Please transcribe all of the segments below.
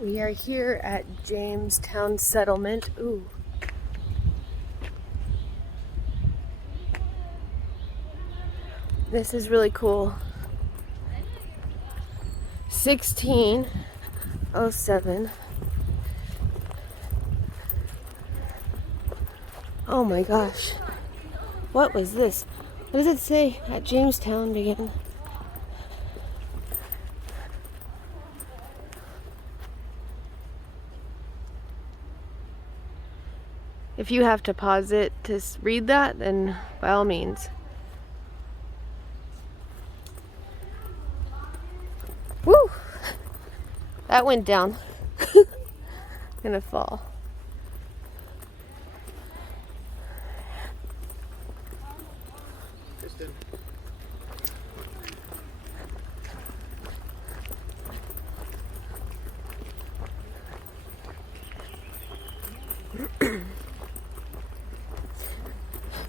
We are here at Jamestown Settlement. Ooh. This is really cool. 1607. Oh my gosh. What was this? What does it say? At Jamestown began. If you have to pause it to read that, then by all means. Woo! That went down. Gonna fall. Kristen.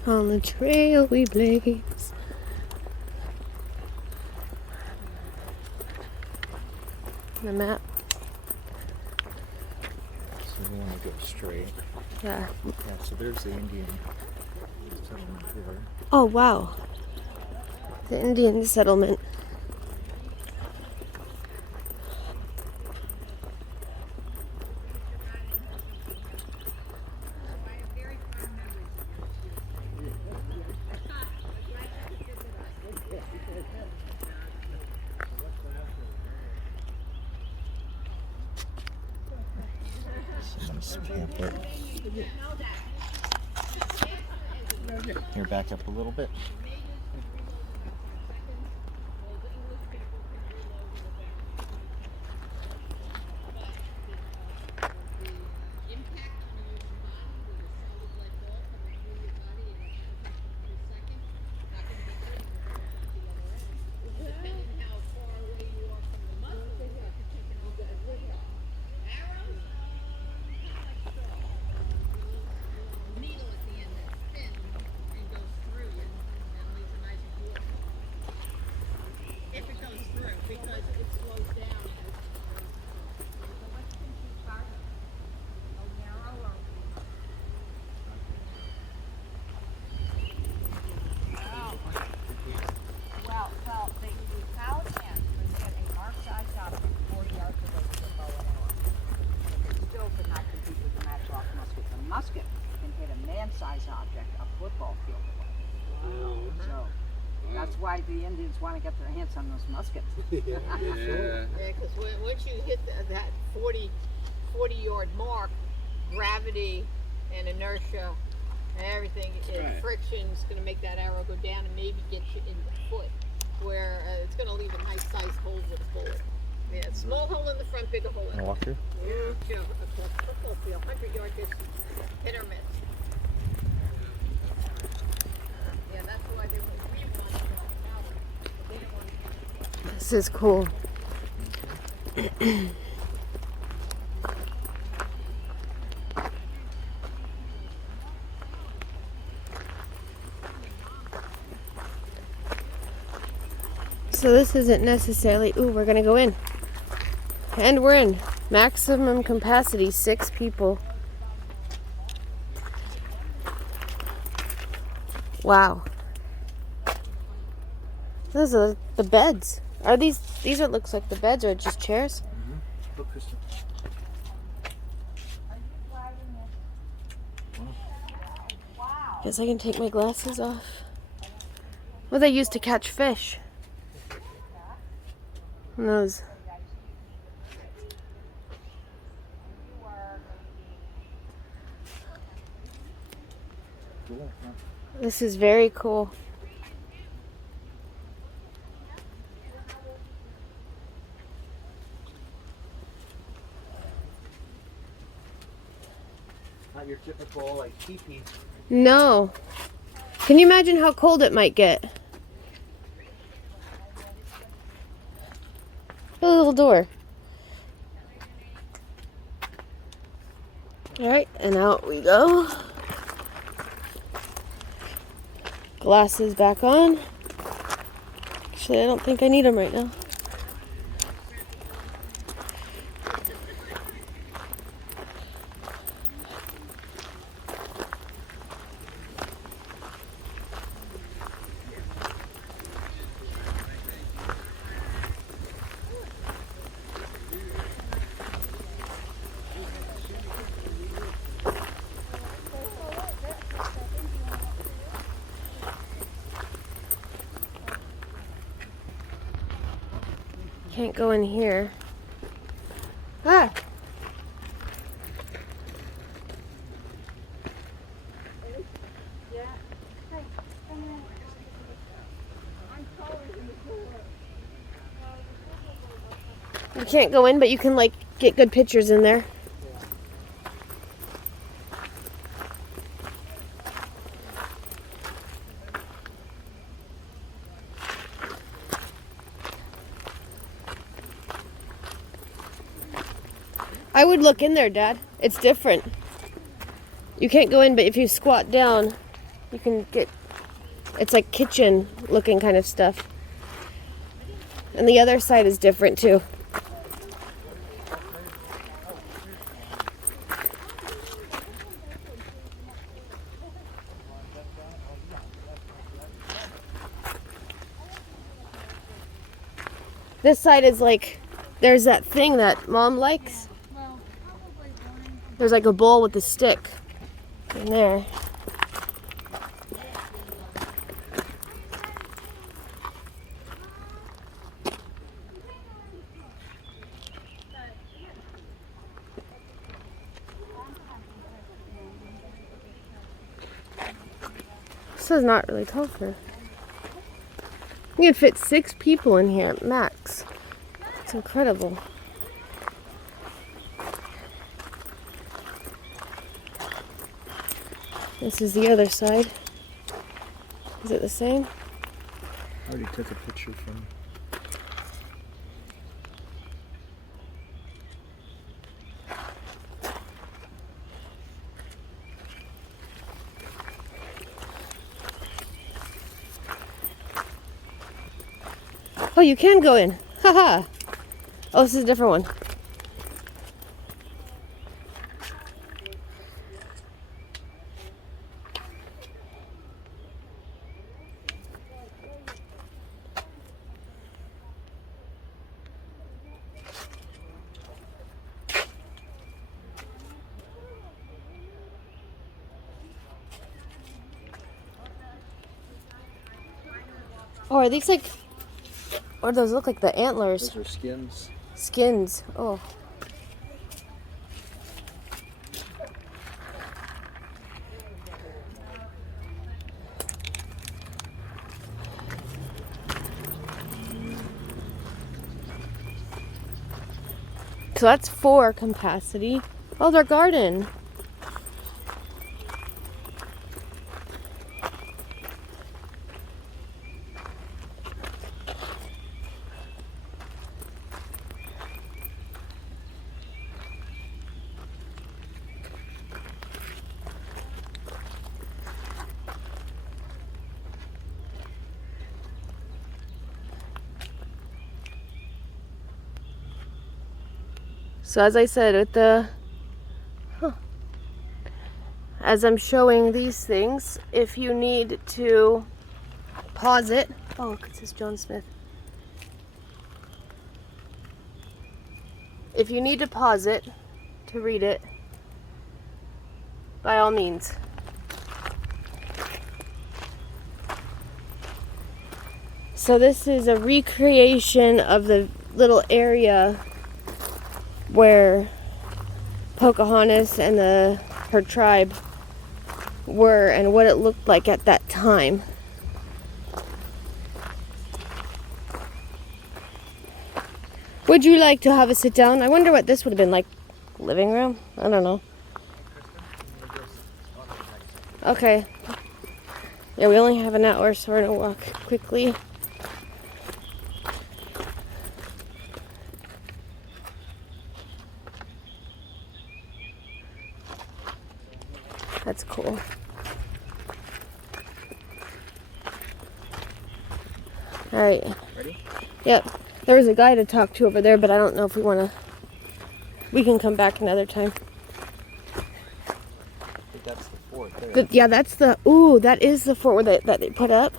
On the trail we blaze. The map. So we want to go straight. Yeah. Yeah, so there's the Indian settlement there. Oh wow. The Indian settlement. Nice pamphlet. Here, back up a little bit. Musket can hit a man-sized object a football field away. Wow. So that's why the Indians want to get their hands on those muskets. Yeah, because once you hit that 40-yard mark, gravity and inertia and everything, friction is going to make that arrow go down and maybe get you in the foot, where it's going to leave a nice-sized hole with a bullet. Yeah, small hole in the front, bigger hole in the Walk through? Yeah, a football field, 100-yard distance, hit or miss. Yeah, that's why we want to go. This is cool. So this isn't necessarily, ooh, we're gonna go in. And we're in. Maximum capacity, 6 people. Wow. Those are the beds. Are these what looks like the beds, or just chairs? Mm-hmm. Look, Kristen. Guess I can take my glasses off. What they used to catch fish. Who knows? Cool, huh? This is very cool. Not your typical like teepee. No. Can you imagine how cold it might get? A little door. Alright, and out we go. Glasses back on. Actually, I don't think I need them right now. Can't go in here. Ah! You can't go in, but you can like get good pictures in there. I would look in there, Dad. It's different. You can't go in, but if you squat down, you can get, it's like kitchen looking kind of stuff. And the other side is different too. This side is like, there's that thing that Mom likes. There's like a bowl with a stick in there. This is not really tall for. You can fit 6 people in here max. It's incredible. This is the other side. Is it the same? I already took a picture from. Oh, you can go in. Haha. Oh, this is a different one. Oh, are these like, or those look like the antlers? Those are skins. Skins. Oh. So that's 4 capacity. Oh, their garden. So as I said, with the, as I'm showing these things, if you need to pause it, oh look, it says John Smith. If you need to pause it to read it, by all means. So this is a recreation of the little area where Pocahontas and her tribe were and what it looked like at that time. Would you like to have a sit down? I wonder what this would have been like. Living room? I don't know. Okay. Yeah, we only have an hour, so we're gonna walk quickly. That's cool. Alright. Ready? Yep. There was a guy to talk to over there, but I don't know if we want to. We can come back another time. I think that's the fort there. Yeah, that's the. Ooh, that is the fort that they put up.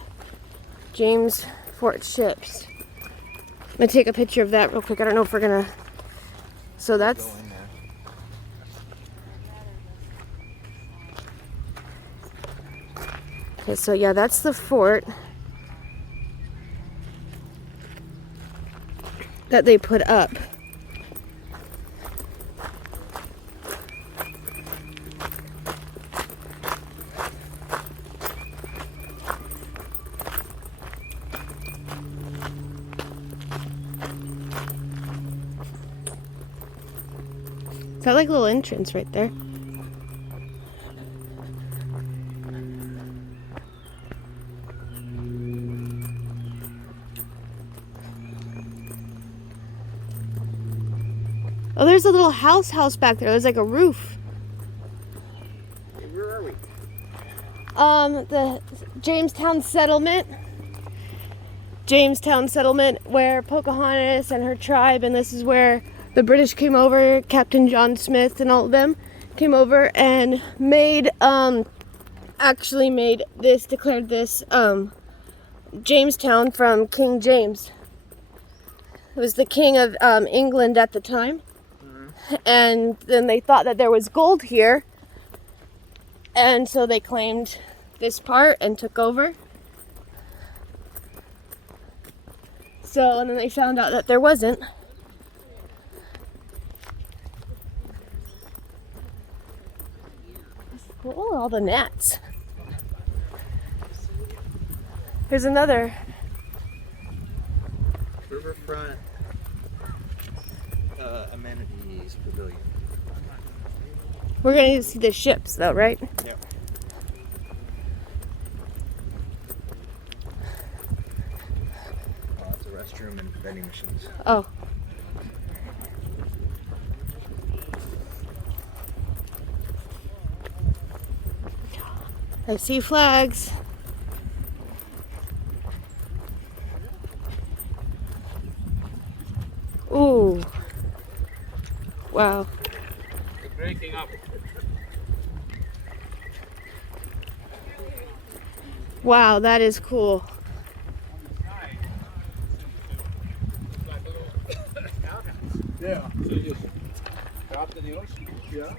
James Fort Ships. I'm going to take a picture of that real quick. I don't know if we're going to. So that's. Go in there. Okay, so yeah, that's the fort. that they put up. Is that like a little entrance right there? Oh, there's a little house back there. There's like a roof. Hey, where are we? The Jamestown settlement. Jamestown settlement where Pocahontas and her tribe, and this is where the British came over, Captain John Smith and all of them came over and declared this Jamestown from King James. It was the king of England at the time. And then they thought that there was gold here, and so they claimed this part and took over. So, and then they found out that there wasn't. Oh, all the gnats. Here's another. Riverfront amenities pavilion. We're gonna see the ships though, right? Yep. Oh, that's a restroom and vending machines. Oh. I see flags. Ooh. Wow. It's breaking up. Wow, that is cool. Yeah. So you just dropped in the ocean? Yeah.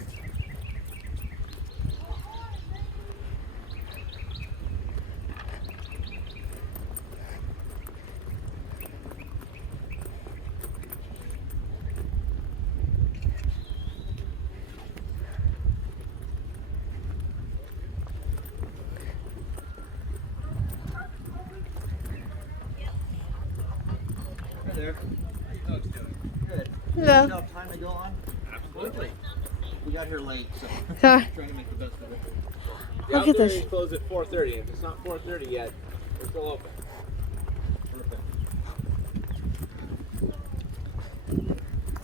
There. No, it's doing. Good. Hello. Enough time to go on? Absolutely. We got here late, so Sorry. trying to make the best of it. The Look at outdoor this. area closed at 4:30. If it's not 4:30 yet, we're still open.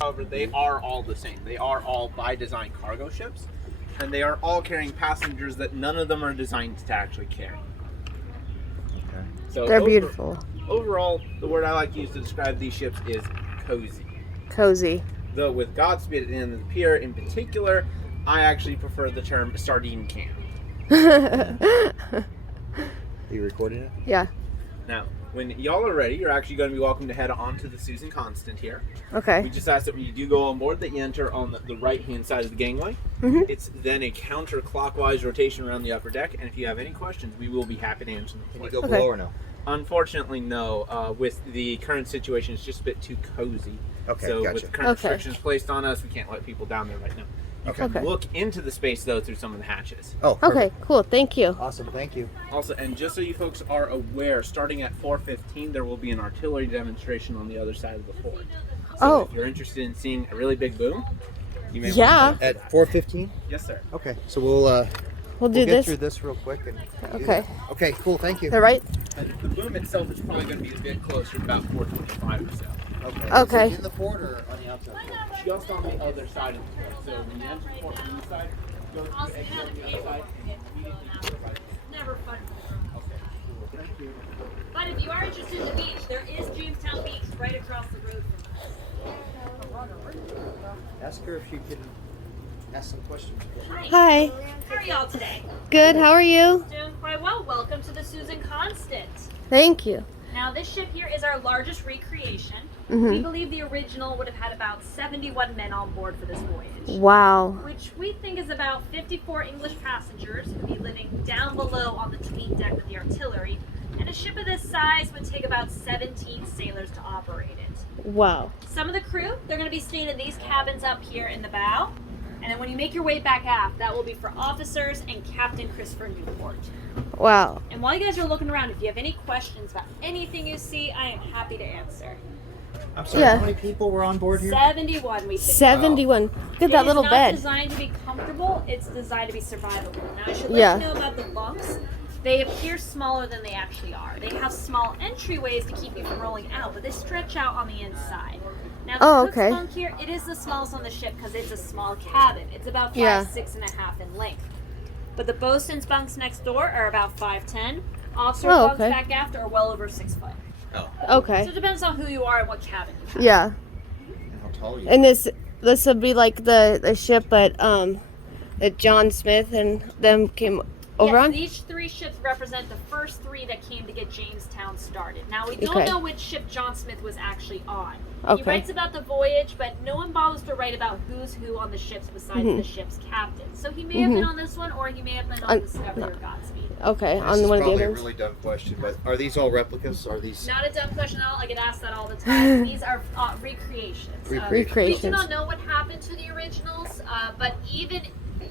However, they are all the same. They are all by design cargo ships, and they are all carrying passengers that none of them are designed to actually carry. Okay. So They're beautiful. Overall, the word I like to use to describe these ships is cozy. Cozy. Though with Godspeed at the end of the pier in particular, I actually prefer the term sardine can. Are you recording it? Yeah. Now, when y'all are ready, you're actually going to be welcome to head on to the Susan Constant here. Okay. We just ask that when you do go on board that you enter on the right-hand side of the gangway. Mhm. It's then a counterclockwise rotation around the upper deck, and if you have any questions, we will be happy to answer them Can for you you. go Okay. below or no? Unfortunately, no. With the current situation, it's just a bit too cozy. Okay, So gotcha. with the current Okay. restrictions placed on us, we can't let people down there right now. You Okay. can look into the space, though, through some of the hatches. Oh, perfect. Okay, cool. Thank you. Awesome, thank you. Also, and just so you folks are aware, starting at 4:15, there will be an artillery demonstration on the other side of the fort. So Oh. if you're interested in seeing a really big boom, you may Yeah. want to At 4:15? Yes, sir. Okay, so we'll We'll do get this. through this real quick and do Okay. that. Okay, cool, thank you. They're right? And the boom itself is probably going to be a bit closer, about 4:25 or so. Okay. Okay. Is it in the fort or on the outside fort? Just on the other side of the fort. So when you enter the fort from the side, go through the exit on the other side, immediately to the right. Never fun. Okay, cool. Thank you. But if you are interested in the beach, there is Jamestown Beach right across the road from us. Ask her if she can ask some questions. Hi. Hi. How are y'all today? Good. How are you? Doing quite well. Welcome to the Susan Constant. Thank you. Now, this ship here is our largest recreation. We Mhm. believe the original would have had about 71 men on board for this voyage, Wow. which we think is about 54 English passengers who would be living down below on the tween deck with the artillery. And a ship of this size would take about 17 sailors to operate it. Wow. Some of the crew, they're going to be staying in these cabins up here in the bow. And then when you make your way back aft, that will be for officers and Captain Christopher Newport. Wow. And while you guys are looking around, if you have any questions about anything you see, I am happy to answer. I'm sorry, Yeah. how many people were on board here? 71, we think. 71. Look at that little It's not bed. designed to be comfortable, it's designed to be survivable. Now, I should let Yeah. you know about the bunks. They appear smaller than they actually are. They have small entryways to keep you from rolling out, but they stretch out on the inside. Now, the Oh, cook's okay. bunk here, it is the smallest on the ship because it's a small cabin. It's about 6.5 in length. But the bosun's bunks next door are about 5'10". Officer bunks okay. back aft are well over 6 foot. Okay. So it depends on who you are and what cabin you have. Yeah. And how tall are you? And this would be like the ship that John Smith and them came over Yes, on? these 3 ships represent the first 3 that came to get Jamestown started. Now, we don't Okay. know which ship John Smith was actually on. He Okay. writes about the voyage, but no one bothers to write about who's who on the ships besides Mhm. the ship's captain. So he may have been on this one, or he may have been on Discovery or Godspeed. Okay, This on is one of the probably other a ones. really dumb question, but are these all replicas? Are these? Not a dumb question at all. I get asked that all the time. These are recreations. We do Recreations. not know what happened to the originals, but even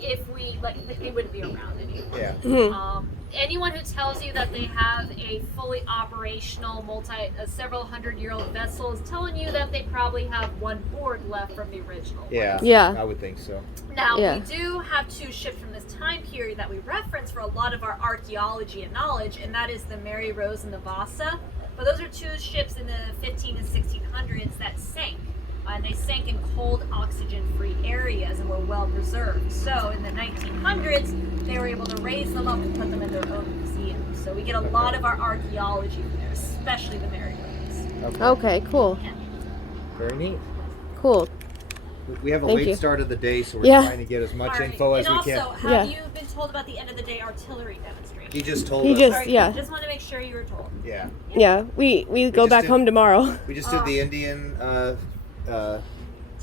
if we, they wouldn't be around anymore. Yeah. Mhm. Anyone who tells you that they have a fully operational, several hundred-year-old vessel is telling you that they probably have one board left from the original. Yeah. Yeah. I would think so. Now, Yeah. we do have 2 ships from this time period that we reference for a lot of our archaeology and knowledge, and that is the Mary Rose and the Vasa. But those are 2 ships in the 15 and 1600s that sank. And they sank in cold, oxygen-free areas and were well preserved. So in the 1900s, they were able to raise them up and put them in their own museum. So we get a lot of our archaeology from there, especially the Mary Rose. Okay, cool. Very neat. Cool. We have a Thank late you. start of the day, so we're Yeah. trying to get as much All right. info as and we also, can. have Yeah. you been told about the end of the day artillery demonstration? He just told He us. just- All right, yeah. Just want to make sure you were told. Yeah. Yeah, we go just back did- home tomorrow. We just did the Indian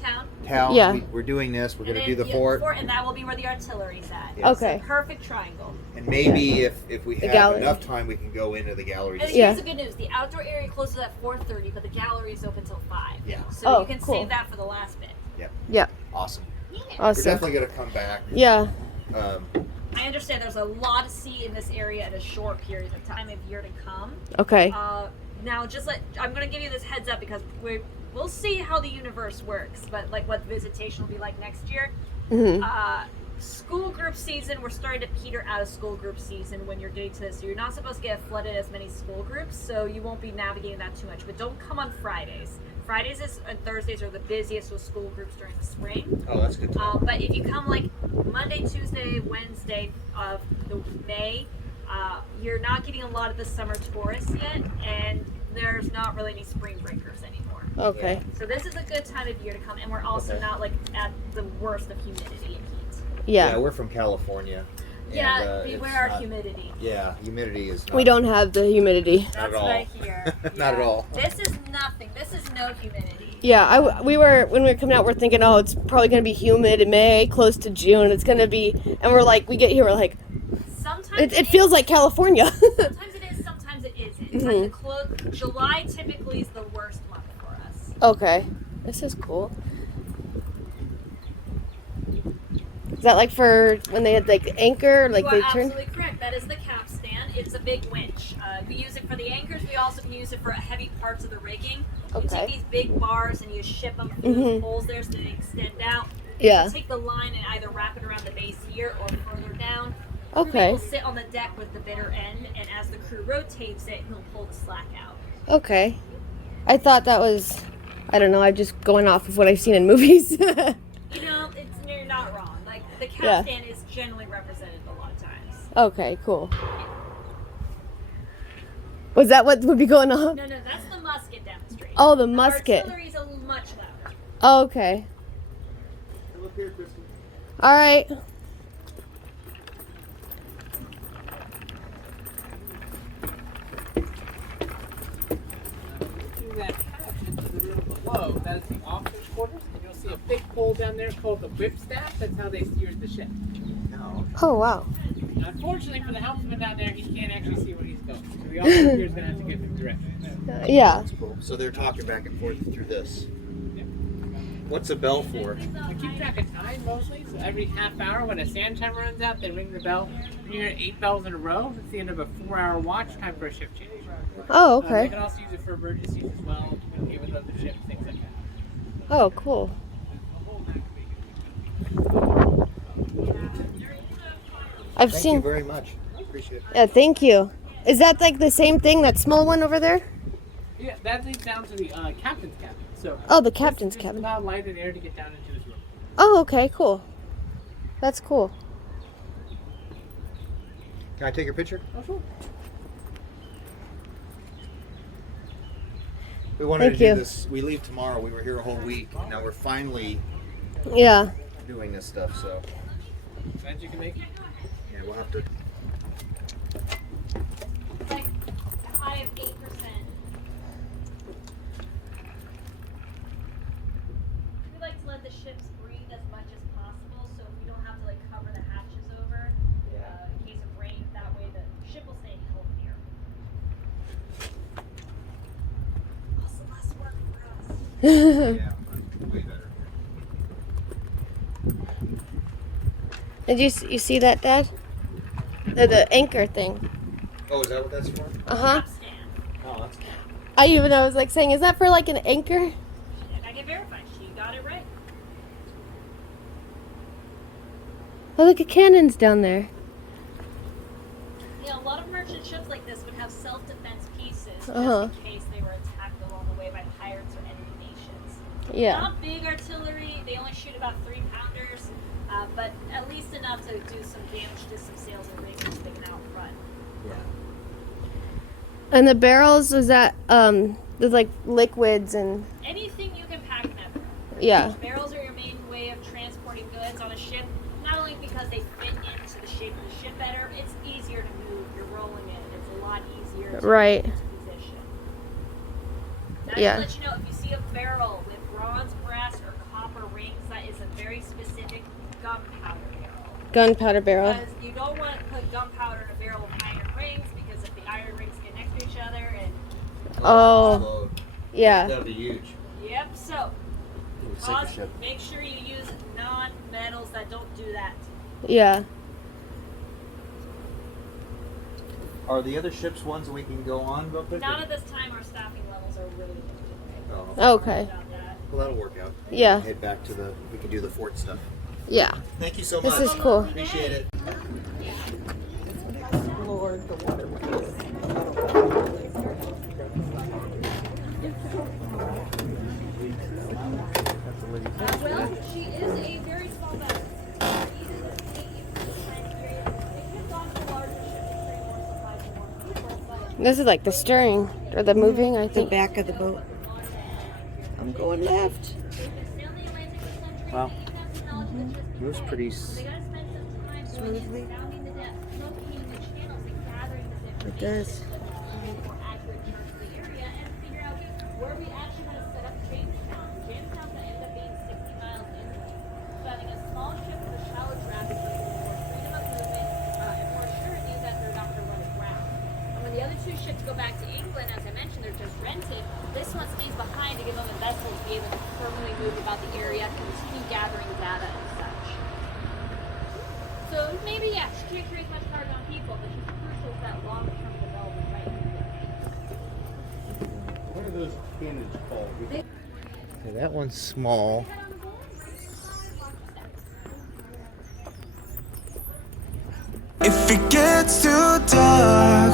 Town. town. Yeah. We're doing this. We're And going to do then the fort. and that will be where the artillery's at. Yeah. Okay. It's a perfect triangle. And maybe if we have gallery. enough time, we can go into the gallery. And to see. Yeah. here's the good news: the outdoor area closes at 4:30, but the gallery is open till 5. Yeah. So Oh, you can cool. save that for the last bit. Yeah, Awesome. We're awesome. definitely going to come back. Yeah, I understand there's a lot to see in this area at a short period of time of year to come. okay. Now, I'm going to give you this heads up because we'll see how the universe works, but like what visitation will be like next year. Mhm. School group season, we're starting to peter out of school group season when you're getting to this. So you're not supposed to get flooded as many school groups, so you won't be navigating that too much. But don't come on Fridays. Fridays and Thursdays are the busiest with school groups during the spring. Oh, that's good to know. But if you come like Monday, Tuesday, Wednesday of the May, you're not getting a lot of the summer tourists yet, and there's not really any spring breakers anymore. Okay. So this is a good time of year to come, and we're also Okay. not like at the worst of humidity and heat. Yeah. We're from California. Yeah, and, beware it's our not- humidity. Yeah, humidity is not. We don't have the humidity. Not That's at all. what I hear. Not at all. This is nothing. This is no humidity. Yeah, when we were coming out, we're thinking, oh, it's probably gonna be humid in May, close to June. It's gonna be, and we're like, we get here, we're like, Sometimes it feels like California. Sometimes it is. Sometimes it isn't. Mhm. Like July typically is the worst month for us. Okay, this is cool. Is that like for when they had like anchor, like You they are turn? absolutely correct. That is the capstan. It's a big winch. We use it for the anchors. We also can use it for heavy parts of the rigging. You Okay. take these big bars and you ship them through those holes there so they extend out. Yeah. You take the line and either wrap it around the base here or further down. Crew Okay. will sit on the deck with the bitter end, and as the crew rotates it, he'll pull the slack out. Okay. I thought that was, I don't know. I'm just going off of what I've seen in movies. You know, you're not wrong. Like the Yeah. capstan is generally represented a lot of times. Okay, cool. Was that what would be going on? No, that's the musket demonstration. Oh, the musket. Artillery's a much louder. Oh, okay. Come up here, Kristen. All right. That hatch into the room below, that is the officer's quarters, and you'll see a big pole down there called the whip staff. That's how they steered the ship. No. Oh, wow. Unfortunately for the helmsman down there, he can't actually see where he's going. So the officer here is going to have to give him directions. Yeah. That's cool. So they're talking back and forth through this. What's a bell for? I keep track of time mostly, so every half hour when a sand chime runs out, they ring the bell. When you hear 8 bells in a row, it's the end of a 4-hour watch, time for a shift change. Oh, They okay. can also use it for emergencies as well, to communicate with other ships, things like that. Oh, cool. I've Thank seen. you very much. Appreciate it. Yeah, thank you. Is that like the same thing, that small one over there? Yeah, that leads down to the captain's cabin. So Oh, the captain's this cabin. allow light and air to get down into his room. Oh, okay, cool. That's cool. Can I take your picture? Oh, sure. We wanted Thank to you. do this. We leave tomorrow. We were here a whole week. And now we're finally Yeah. doing this stuff. So Glad you can make it. yeah, we'll have to. Like a high of 8%. We like to let the ships breathe as much as possible, so we don't have to like cover the hatches over in case of rain. That way the ship will stay healthier. Also less work for us. Yeah, way better. Did you see that, Dad? The anchor thing. Oh, is that what that's for? Uh-huh. Stand. Oh, that's. I was like saying, is that for like an anchor? And I can verify she got it right. Oh, look at cannons down there. You know, a lot of merchant ships like this would have self-defense pieces just Uh-huh. in case they were attacked along the way by pirates or enemy nations. Yeah. Not big artillery, they only shoot about 3-pounders, but at least enough to do some damage to some sails and rigging sticking out front. Yeah. And the barrels, is that there's like liquids and Anything you can pack in that barrel. yeah. Barrels are your main way of transporting goods on a ship, not only because they fit into the shape of the ship better, it's easier to move. You're rolling it. It's a lot easier to Right. get into position. Now, Yeah. to let you know, if you see a barrel with bronze, brass, or copper rings, that is a very specific gunpowder barrel. Gunpowder barrel. Because you don't want to put gunpowder in a barrel with iron rings, because if the iron rings get next to each other, and Oh, yeah. That'd be huge. yep, so It would sink a pause, ship. make sure you use non-metals that don't do that. Yeah. Are the other ships ones that we can go on real quick? Not at this time, our staffing levels are really limited. Oh, Okay. About that. well, that'll work out. Yeah. Head back to the. We can do the fort stuff. Yeah. Thank you so This much. is cool. Appreciate it. Well, she is a very small vessel. This is like the steering or the moving, I The think. back of the boat. I'm going left. Wow. It was pretty. Smoothly. It does. Where we actually want to set up Jamestown. Jamestown's going to end up being 60 miles inland. So having a small ship with a shallow draft is going to give more freedom of movement and more surety that they're not going to run aground. And when the other two ships go back to England, as I mentioned, they're just rented. This one stays behind to give them a vessel to be able to permanently move about the area, continue gathering data and such. So maybe, yeah, she can't carry as much cargo on people, but she's crucial to that long-term development right here. What are those cannons called? Okay, that one's small. If it gets too dark,